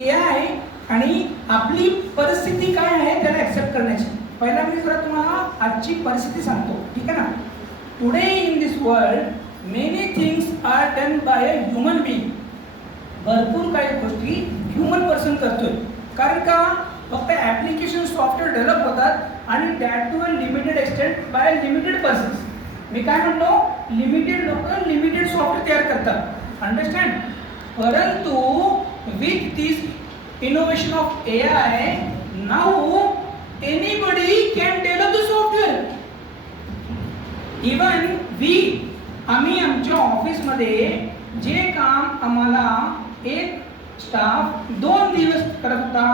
AI आणि आपली परिस्थिती काय आहे त्याला ऍक्सेप्ट करण्याची. पहिला मी जरा तुम्हाला आजची परिस्थिती सांगतो, ठीक आहे ना. Today in this world many things are done by a human being. भरपूर काही गोष्टी ह्युमन पर्सन करतोय. कारण का फक्त ॲप्लिकेशन सॉफ्टवेअर डेव्हलप होतात आणि that to a limited extent by limited persons. मी काय म्हणतो, लिमिटेड लोक लिमिटेड सॉफ्टवेअर तयार करतात, अंडरस्टँड. परंतु with this innovation of AI, now anybody can develop the software. Even we, आम्ही आमच्या ऑफिसमध्ये जे काम आम्हाला एक स्टाफ 2 दिवस करत होता,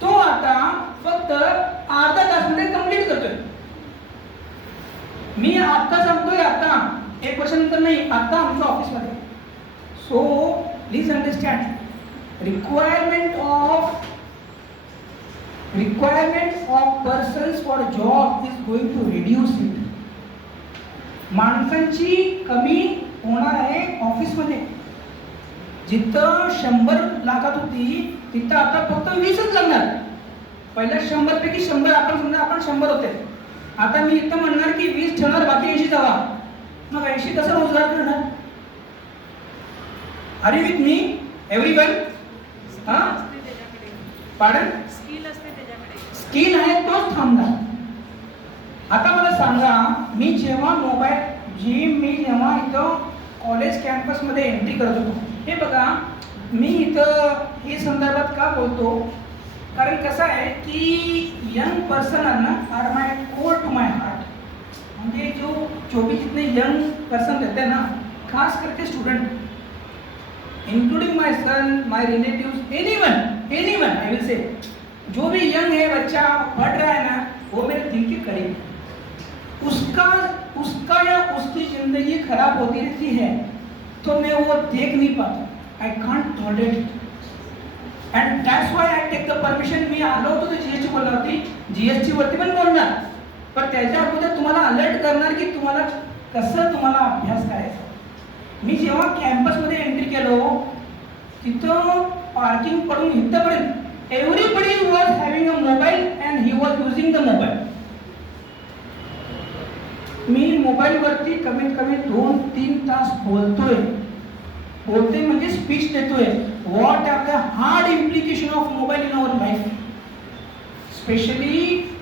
तो आता फक्त अर्धा तासामध्ये कंप्लीट करतोय. मी आता सांगतोय, आता 1 वर्षानंतर नाही, आता आमच्या ऑफिसमध्ये. So please understand, requirement of persons for job is going to reduce it. माणसांची कमी होणार आहे ऑफिसमध्ये. जिथं 100 लाखात होती तिथं आता फक्त 20च लागणार. पहिल्या 100 पैकी 100 आपण समजा आपण 100 होते, आता मी इथं म्हणणार की 20 ठेवणार, बाकी 80 जावा. मग 80 कसं रोजगार करणार? Are you with me everyone? पाडन स्किल आहे तोच थांबणार. आता मला सांगा, मी जेव्हा जेव्हा इथं कॉलेज कॅम्पसमध्ये एंट्री करत होतो, हे बघा मी इथं हे संदर्भात का बोलतो, कारण कसं आहे की young person are my core to my heart. म्हणजे जो भी जितने यंग पर्सन रहते हैं ना, खास करके student, including my son, my relatives, anyone I will say, जो भी यंग है बच्चा पढ़ रहा है ना, वो मेरे दिल के करीब. उसका या उसकी जिंदगी खराब होती रहती है तो मैं वो देख नहीं पाता. I can't tolerate it. And that's why I take the permission. मी आलो होतो तर जीएसटी बोलणार होती, जीएसटी वरती पण बोलणार, पण त्याच्या अगोदर तुम्हाला अलर्ट करणार की तुम्हाला कसं तुम्हाला अभ्यास करायचा. मी जेव्हा कॅम्पसमध्ये एंट्री केलो, तिथं पार्किंग पडून इथपर्यंत everybody was having a mobile and he was using the mobile. मी मोबाईलवरती कमीत कमी 2-3 तास बोलतोय म्हणजे स्पीच देतोय. What are the hard implication of mobile in our life, specially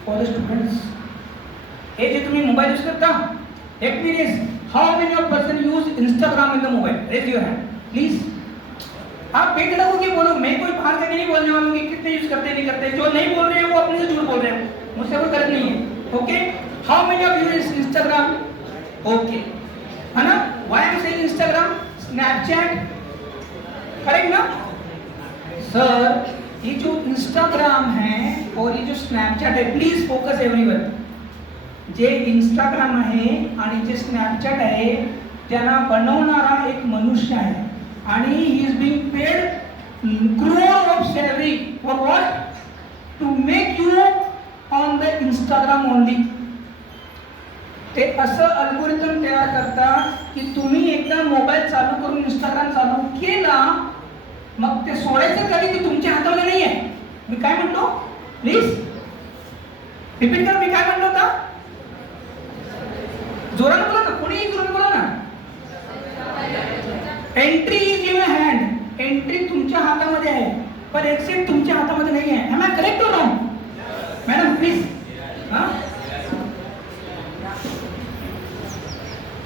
for the students. हे जे तुम्ही मोबाईल यूज करता, experience, how many of person use Instagram in the mobile? Raise your hand, please. आप बेटे लोगों की बोलो, मैं कोई बाहर से नहीं बोलने वाला हूँ कि कितने यूज करते नहीं करते. जो नहीं बोल रहे हैं वो अपने से झूठ बोल रहे हैं, मुझसे कोई गलत नहीं है. Okay, how many of you use Instagram? Okay, है ना. Why I am saying Instagram, Snapchat, correct ना सर. ये जो Instagram है और ये जो Snapchat है, प्लीज फोकस एवरीवन. जे इंस्टाग्राम आहे आणि जे स्नॅपचॅट आहे, त्यांना बनवणारा एक मनुष्य आहे आणि he is being paid crore of salary for what? To make you on the Instagram only. ते असं अल्गोरिथम तयार करतात की तुम्ही एकदा मोबाईल चालू करून इंस्टाग्राम चालू केला, मग ते सोडायचं कधी की तुमच्या हातामध्ये नाही आहे. मी काय म्हणतो, प्लीज रिपीट कर. मी काय म्हणलो होता? जोरानं बोला ना, कोणी जोरानं बोला ना. Entry is in hand. Entry तुमच्या हातामध्ये आहे, पण एक्झिट तुमच्या हातामध्ये नाही आहे. एम आय करेक्ट और रॉंग? Madam please.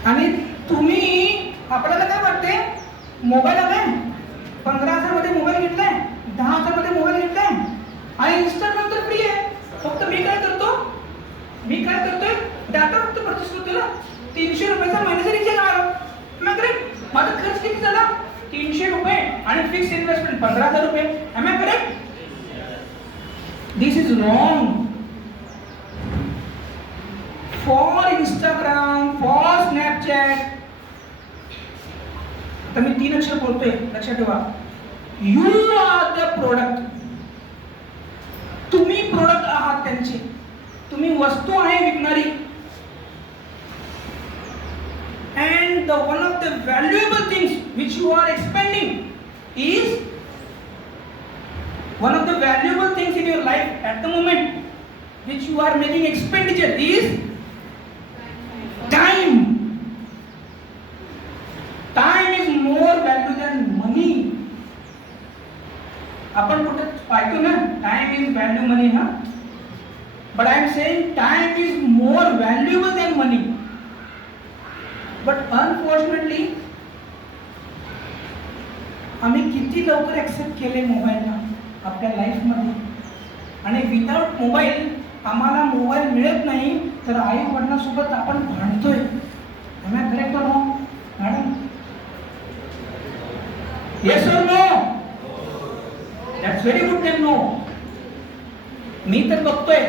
आणि तुम्ही, आपल्याला काय वाटते, मोबाईल आलाय, 15,000 मध्ये मोबाईल घेतलाय, 10,000 मध्ये मोबाईल घेतलाय आणि इंस्टाग्राम तर फ्री आहे. फक्त मी काय करतोय, डाटा फक्त परचेस करतोय ना. 300 रुपयाचा महिन्याचा रिचार्ज मारा. मग करेक्ट, माझा खर्च किती झाला? 300 रुपये आणि फिक्स इन्व्हेस्टमेंट 15,000 रुपये. Am I correct? This is wrong. For Instagram, for Snapchat, आता मी 3 अक्षर बोलतोय, लक्षात ठेवा. You are the product. तुम्ही प्रोडक्ट आहात त्यांचे. तुम्ही वस्तू आहे विकणारी. And the one of the valuable things which you are expending is one of the valuable things in your life at the moment which you are making expenditure is time. Time is more value than money. आपण कुठे पाहतो ना, time is value money ना, but I am saying time is more valuable than money. But unfortunately आम्ही किती लवकर accept केले मोबाईलला आपल्या लाईफमध्ये, आणि विदाउट मोबाईल आम्हाला मोबाईल मिळत नाही तर आई वडिलांसोबत आपण भांडतोय. Am I correct or no, madam? Yes or no? That's very good then no. मी तर बघतोय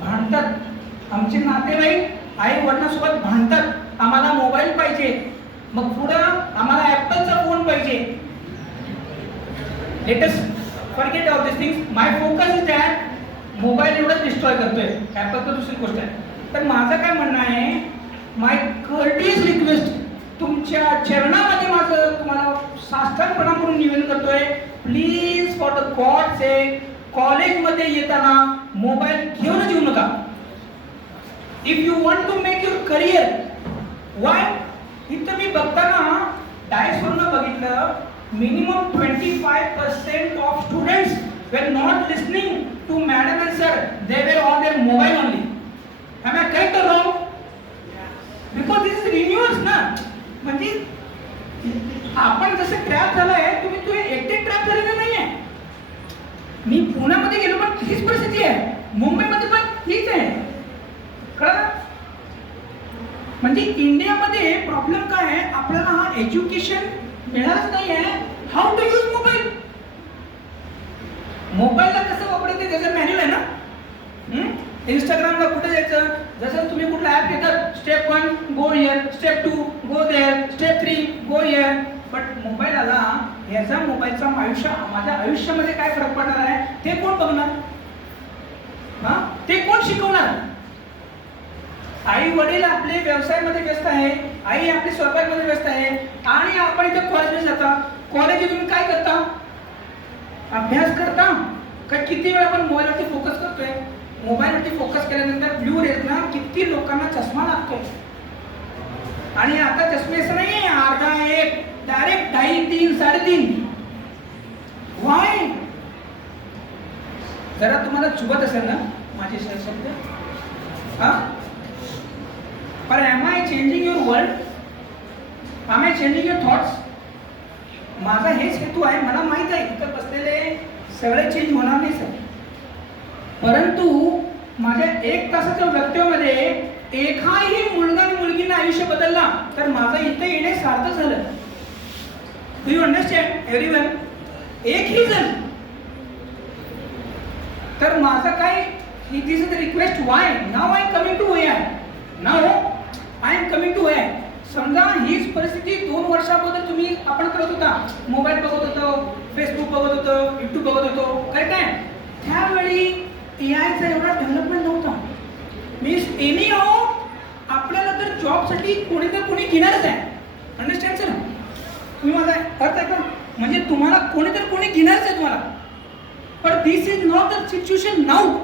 भांडतात आमचे नातेवाईक, आई वडिलांसोबत भांडतात, आम्हाला मोबाईल पाहिजे, मग पुढं आम्हाला ॲपलचा फोन पाहिजे. Let us forget all these things. My focus is that mobile एवढंच डिस्ट्रॉय करतोय, ॲपल तर दुसरी गोष्ट आहे. तर माझं काय म्हणणं आहे, माय कर्टियस रिक्वेस्ट, तुमच्या चरणामध्ये माझं तुम्हाला साष्टांग प्रणाम करून निवेदन करतोय, please for the god sake कॉलेजमध्ये येताना मोबाईल घेऊनच येऊ नका. If you want to make your career, why? इथं मी बघताना डायसवरनं बघितलं, minimum 25% of students were not listening to madam and sir, they were on their mobile only. Am I correct or wrong? Because this is renewals ना, म्हणजे आपण जसं trap झालाय, तुम्ही एकटे ट्रॅप झालेलं नाहीये. मी पुण्यामध्ये गेलो पण हीच परिस्थिती आहे, मुंबईमध्ये पण हीच आहे, कळलं? म्हणजे इंडियामध्ये प्रॉब्लेम काय आहे, आपल्याला हा एज्युकेशन मिळालंच नाही आहे. How to use mobile. मोबाईलला कसं वापरायचं त्याचं मॅन्युअल आहे ना. इंस्टाग्रामला कुठे जायचं, जसं तुम्ही कुठला ॲप घेतात, step 1 go here, step 2 go there, step 3 go here. But mobile आला, याचा मोबाईलचा माझ्या आयुष्यामध्ये काय फरक पडणार आहे ते कोण बघणार? हां, ते कोण शिकवणार? आई वडील आपले व्यवसायामध्ये व्यस्त आहे, आई आपले स्वयंपाकमध्ये व्यस्त आहे, आणि आपण इथे कॉलेजमध्ये जाता. कॉलेज तुम्ही काय करता? अभ्यास करता का? किती वेळ आपण मोबाईलवरती फोकस करतोय? मोबाईलवरती फोकस केल्यानंतर ब्लू रेजना किती लोकांना चष्मा लागतोय. आणि आता चष्मे असं नाही अर्धा एक, डायरेक्ट 2.5, 3, 3.5. वाय? जरा तुम्हाला चुबत असेल ना माझे शब्द, हा? But am I changing your world? Am I changing your thoughts? माझा हेच हेतू आहे. मला माहित आहे इथं बसलेले सगळे चेंज होणार नाही सर, परंतु माझ्या 1 तासाच्या वक्तव्यामध्ये एकाही मुलगा आणि मुलगीनं आयुष्य बदलला तर माझं इथं येणे सार्थक झालं. Do you understand everyone? एकही जण. तर माझं काय, this is the request. Why now I am coming to AI. Now I am coming to AI. समजा हीच परिस्थिती 2 वर्षाबद्दल तुम्ही आपण करत होता, मोबाईल बघत होतो, फेसबुक बघत होतो, यूट्यूब बघत होतो, करेक्ट आहे? त्यावेळी AIचा एवढा डेव्हलपमेंट नव्हता. मीन्स एनी हाऊ आपल्याला तर जॉबसाठी कोणी तर कोणी घेणारच आहे. Understand sir? तुम्ही माझा अर्थ आहे का? म्हणजे तुम्हाला कोणी तर कोणी घेणारच आहे तुम्हाला. पण this is not the situation now.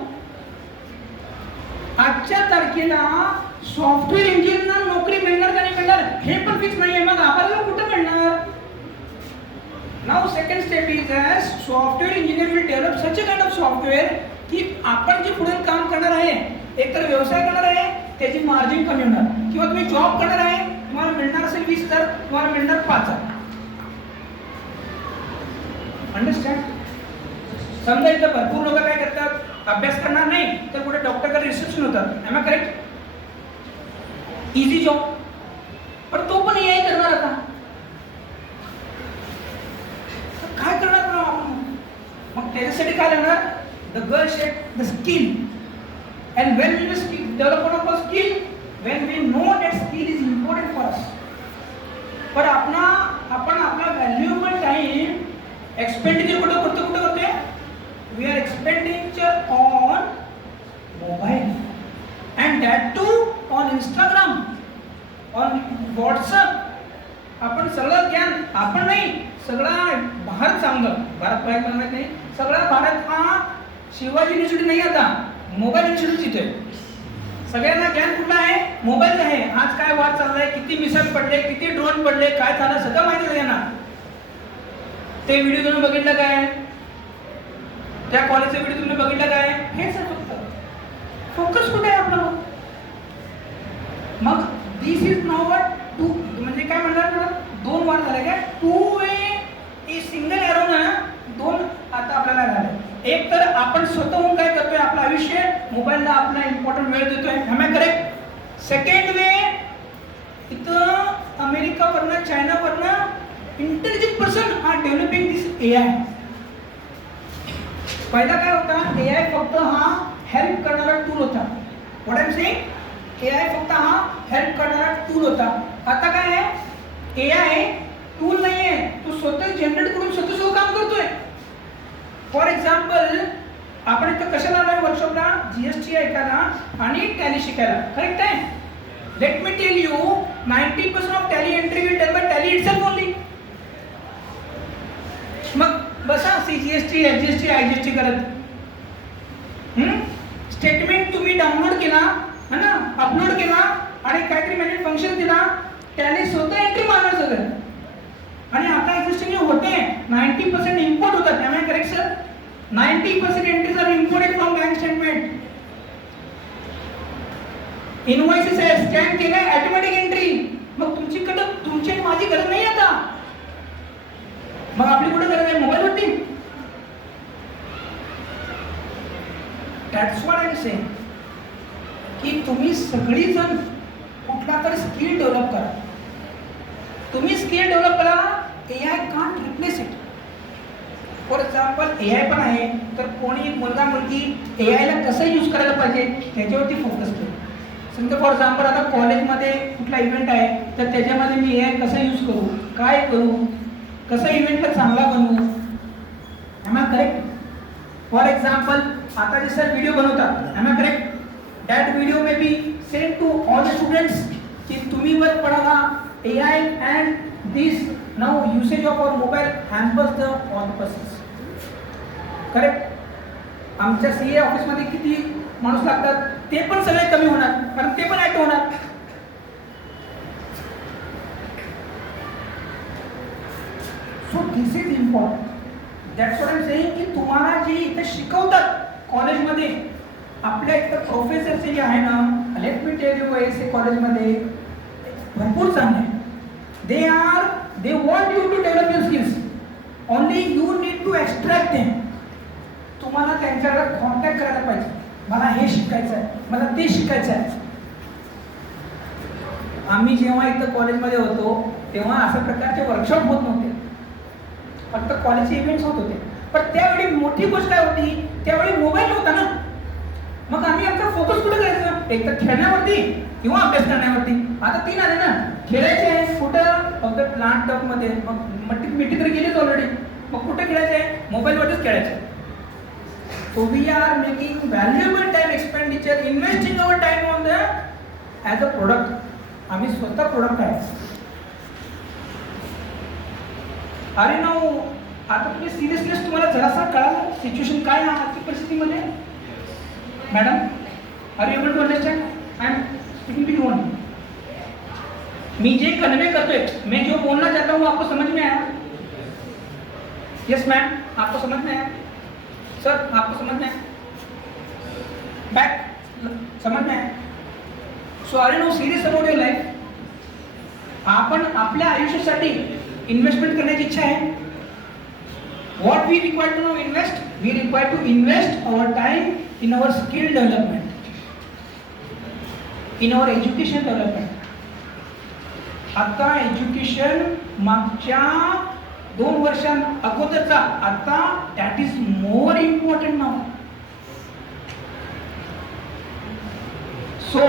आजच्या तारखेला सॉफ्टवेअर इंजिनिअरना नोकरी मिळणार का नाही मिळणार हे पण फिक्स नाही आहे. मग आपल्याला कुठं मिळणार? Now second step is software engineer will develop such a kind of software की आपण जे पुढे काम करणार आहे, एकतर व्यवसाय करणार आहे, त्याची मार्जिन कमी होणार, किंवा तुम्ही जॉब करणार आहे, तुम्हाला मिळणार असेल 20,000, तुम्हाला मिळणार 5,000. अंडरस्टँड? समजा इथं भरपूर लोक काय करतात, अभ्यास करणार नाही तर कुठे डॉक्टरकडे रिसेप्शन होतात. Am I correct? Easy job. पण तो पण AI करणार आता. काय करणार आपण? मग त्याच्यासाठी काय लागणार? The girl shape the skill. And when we will develop of skill, when we know that skill is important for us. पण आपण आपला व्हॅल्युएबल टाइम एक्सपेंडिचर कुठं करतोय? We are expenditure on mobile, and that too on Instagram, on WhatsApp. आपण सगळं ज्ञान, आपण नाही, सगळा भारत चांगलं, भारत बाहेर माहित नाही, सगळा भारत हा शिवाजी युनिव्हर्सिटी नाही आता, मोबाईल इन्स्टिट्यूट तिथे. सगळ्यांना ज्ञान कुठलं आहे? मोबाईल आहे. आज काय वाद चाललाय, किती मिसाईल पडले, किती ड्रोन पडले, काय झालं सगळं माहिती सगळ्यांना. ते व्हिडिओ तुम्ही बघितलं काय? त्या कॉलेजचा व्हिडिओ तुम्ही बघितला काय? हेच आहे फक्त. फोकस कुठे आहे आपला? मग दिस इज नॉट टू, म्हणजे काय म्हणणार ना, दोन वार झाले काय? टू वे सिंगल एरो ना, दोन आता आपल्याला झाले. एक तर आपण स्वतःहून काय करतोय, आपलं आयुष्य मोबाईलला आपला इम्पॉर्टंट वेळ देतोय. Am I correct? Second way, इथं अमेरिकावरनं चायनावरनं intelligent person are developing this AI. पहिला काय होता? AI फक्त हा हेल्प करणारा टूल होता. What I am saying? AI फक्त हा हेल्प करणारा टूल होता. आता काय आहे? AI टूल नाही आहे, तो स्वतः जनरेट करून स्वतः काम करतोय. फॉर एक्झाम्पल, आपण इथं कशाला आलोय वर्कशॉपला? GST ऐकायला आणि टॅली शिकायला. करेक्ट आहे? Let me tell you, 90% of tally entry will done by tally itself only. मग बसा CGST, HGST, IGST करत. स्टेटमेंट तुम्ही डाउनलोड केला है ना, अपलोड केला आणि काहीतरी मॅनेज फंक्शन दिला, त्याने स्वतः एंट्री मारणार सगळं. आणि आता एक्झिस्टिंग होते 90% इम्पोर्ट होतात. Am I correct sir? 90% entries are imported from bank statement. Invoices आहे, स्कॅन केले, ऑटोमॅटिक एंट्री. मग तुमची आणि माझी गरज नाही आता. मग आपली कुठे गरज आहे? मोबाईलवरती. That's what I am saying की तुम्ही सगळीजण कुठला तरी स्किल डेव्हलप करा. तुम्ही स्किल डेव्हलप करा. AI can't replace it. For example, AI पण आहे, तर कोणी मुलगा मुलगी AI ला कसं यूज करायला पाहिजे त्याच्यावरती फोकस केलं. समजा फॉर एक्झाम्पल, आता कॉलेजमध्ये कुठला इव्हेंट आहे, तर त्याच्यामध्ये मी AI कसं यूज करू, काय करू, कसं इव्हेंटला चांगला बनवू. Am I correct? For example, आता जे सर व्हिडिओ बनवतात, am I correct? That video may be send to all the students की तुम्ही वर पडा AI and this now usage of our mobile hampers the all process. Correct? आमच्या CA ऑफिसमध्ये किती माणूस लागतात, ते पण सगळे कमी होणार, कारण ते पण ऍक्ट होणार. So this is important. That's what I am saying की तुम्हाला जे इथे शिकवतात कॉलेजमध्ये, आपल्या इथं प्रोफेसर जे आहे ना, let me tell you, ASA कॉलेजमध्ये भरपूर चांगले आहे. they want you to develop your skills, only you need to extract them. तुम्हाला त्यांच्याकडे कॉन्टॅक्ट करायला पाहिजे. मला हे शिकायचं आहे, मला ते शिकायचं आहे. आम्ही जेव्हा इथं कॉलेजमध्ये होतो तेव्हा अशा प्रकारचे वर्कशॉप होत नव्हते, फक्त कॉलेजचे इव्हेंट्स होत होते. पण त्यावेळी मोठी गोष्ट काय होती, त्यावेळी मोबाईल होता ना. मग आम्ही आमचा फोकस कुठे करायचं? एक तर खेळण्यावरती किंवा अभ्यास करण्यावरती. आता 3 आले ना. खेळायचे आहे कुठं? फक्त प्लांट टॉपमध्ये. मग मिठी तर गेलीच ऑलरेडी. मग कुठे खेळायचे आहे? मोबाईलवरच खेळायचे. So we are making valuable time expenditure, investing our time on the as a product. आम्ही स्वतः प्रोडक्ट आहे. अरे नो, आता तुम्ही सिरियसनेस तुम्हाला जरासा कळाला सिच्युएशन काय आहे आजची परिस्थितीमध्ये. Madam, are you able to understand? I am speaking to you only. मैं जे कन्वे करते, मैं जो बोलना चाहता हूँ आपको समझ में आया? यस मैम, आपको समझ में आया? सर, आपको समझ में आया? बैक समझ में आया? So are you no serious about your life? आपण आपल्या आयुष्यासाठी इन्व्हेस्टमेंट करण्याची इच्छा आहे. What we require to now invest? We require to invest our time in our skill development, in our education development. आता एज्युकेशन मागच्या 2 वर्षां अगोदरचा आता that is more important now. So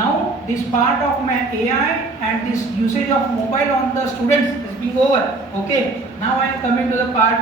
now this part of my AI and this usage of mobile on the students is being over. Okay, now I am coming to the part